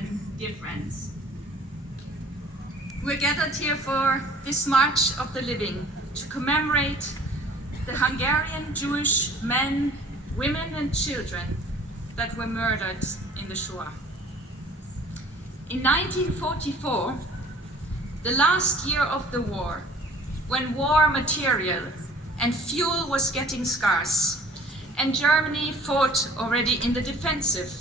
gentlemen, dear friends. We're gathered here for this March of the Living to commemorate the Hungarian Jewish men, women and children that were murdered in the Shoah. In 1944, the last year of the war, when war material and fuel was getting scarce, and Germany fought already in the defensive,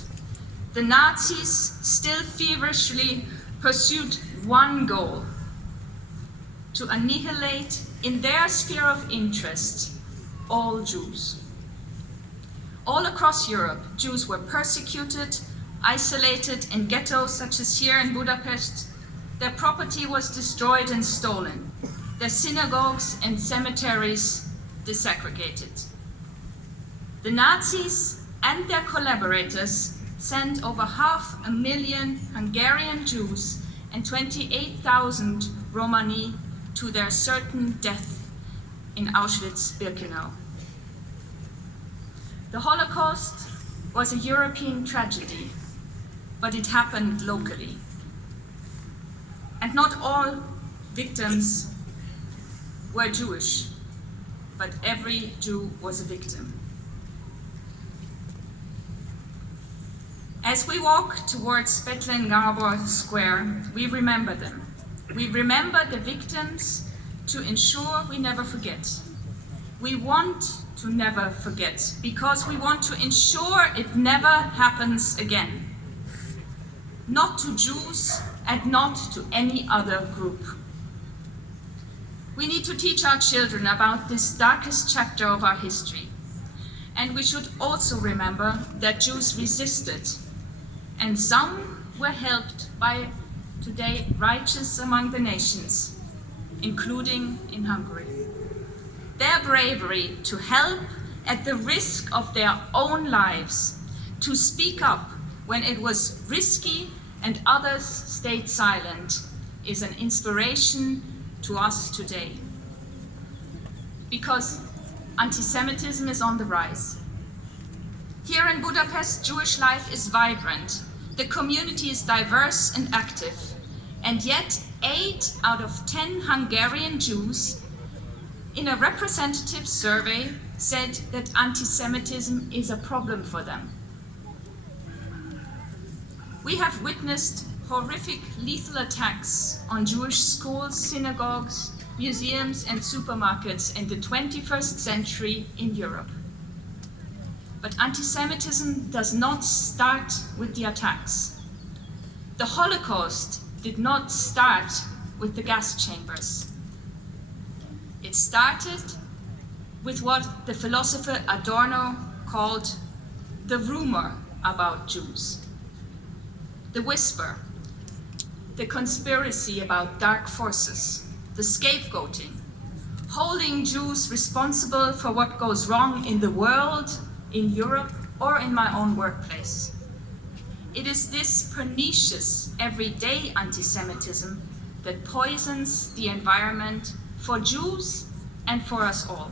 the Nazis still feverishly pursued one goal: to annihilate in their sphere of interest all Jews. All across Europe, Jews were persecuted, isolated in ghettos such as here in Budapest. Their property was destroyed and stolen, their synagogues and cemeteries desegregated. The Nazis and their collaborators sent over 500,000 Hungarian Jews and 28,000 Romani to their certain death in Auschwitz-Birkenau. The Holocaust was a European tragedy, but it happened locally. And not all victims were Jewish, but every Jew was a victim. As we walk towards Bethlen Gabor Square, we remember them. We remember the victims to ensure we never forget. We want to never forget because we want to ensure it never happens again. Not to Jews and not to any other group. We need to teach our children about this darkest chapter of our history. And we should also remember that Jews resisted, and some were helped by today righteous among the nations, including in Hungary. Their bravery to help at the risk of their own lives, to speak up when it was risky and others stayed silent, is an inspiration to us today. Because anti-Semitism is on the rise. Here in Budapest, Jewish life is vibrant. The community is diverse and active. And yet, 8 out of 10 Hungarian Jews in a representative survey said that anti-Semitism is a problem for them. We have witnessed horrific lethal attacks on Jewish schools, synagogues, museums and supermarkets in the 21st century in Europe. But anti-Semitism does not start with the attacks. The Holocaust did not start with the gas chambers. It started with what the philosopher Adorno called the rumor about Jews, the whisper, the conspiracy about dark forces, the scapegoating, holding Jews responsible for what goes wrong in the world, in Europe, or in my own workplace. It is this pernicious, everyday anti-Semitism that poisons the environment for Jews and for us all.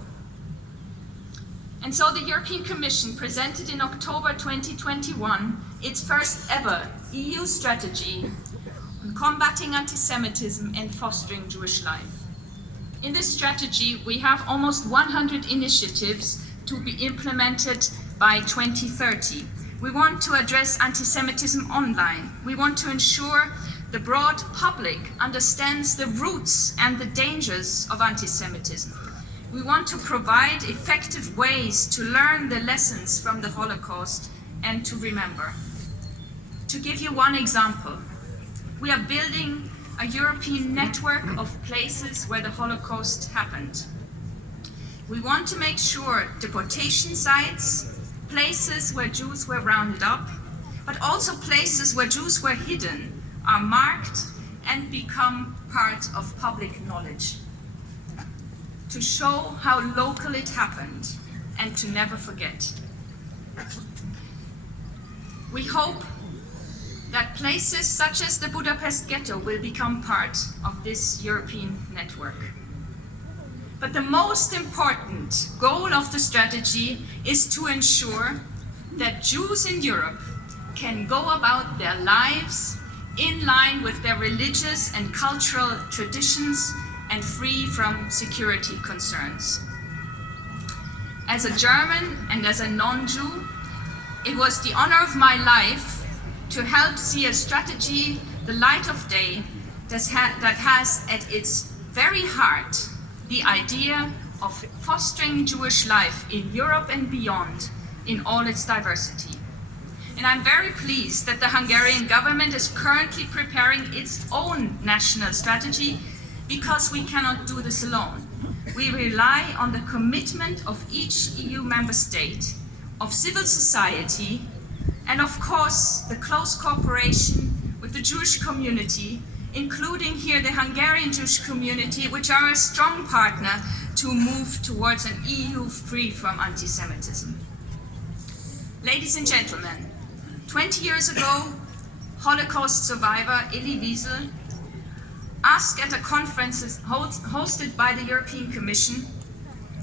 And so the European Commission presented in October 2021 its first ever EU strategy on combating anti-Semitism and fostering Jewish life. In this strategy, we have almost 100 initiatives to be implemented by 2030. We want to address anti-Semitism online. We want to ensure the broad public understands the roots and the dangers of anti-Semitism. We want to provide effective ways to learn the lessons from the Holocaust and to remember. To give you one example, we are building a European network of places where the Holocaust happened. We want to make sure deportation sites, places where Jews were rounded up, but also places where Jews were hidden, are marked and become part of public knowledge. To show how local it happened and to never forget. We hope that places such as the Budapest ghetto will become part of this European network. But the most important goal of the strategy is to ensure that Jews in Europe can go about their lives in line with their religious and cultural traditions and free from security concerns. As a German and as a non-Jew, it was the honor of my life to help see a strategy, the light of day, that has at its very heart the idea of fostering Jewish life in Europe and beyond in all its diversity. And I'm very pleased that the Hungarian government is currently preparing its own national strategy, because we cannot do this alone. We rely on the commitment of each EU member state, of civil society, and of course the close cooperation with the Jewish community, including here the Hungarian Jewish community, which are a strong partner to move towards an EU free from anti-Semitism. Ladies and gentlemen, 20 years ago, Holocaust survivor Elie Wiesel asked at a conference hosted by the European Commission,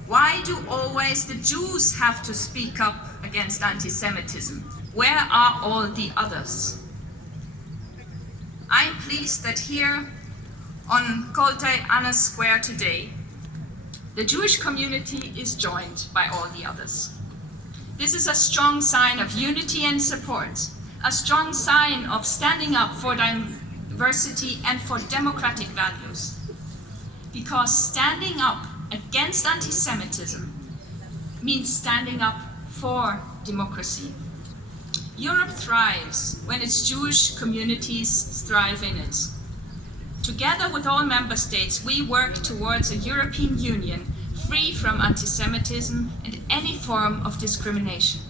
why do always the Jews have to speak up against anti-Semitism? Where are all the others? I'm pleased that here on Kolte Anna Square today, the Jewish community is joined by all the others. This is a strong sign of unity and support, a strong sign of standing up for diversity and for democratic values. Because standing up against anti-Semitism means standing up for democracy. Europe thrives when its Jewish communities thrive in it. Together with all member states, we work towards a European Union free from anti-Semitism and any form of discrimination,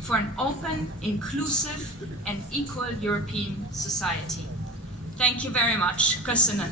for an open, inclusive and equal European society. Thank you very much. Köszönöm.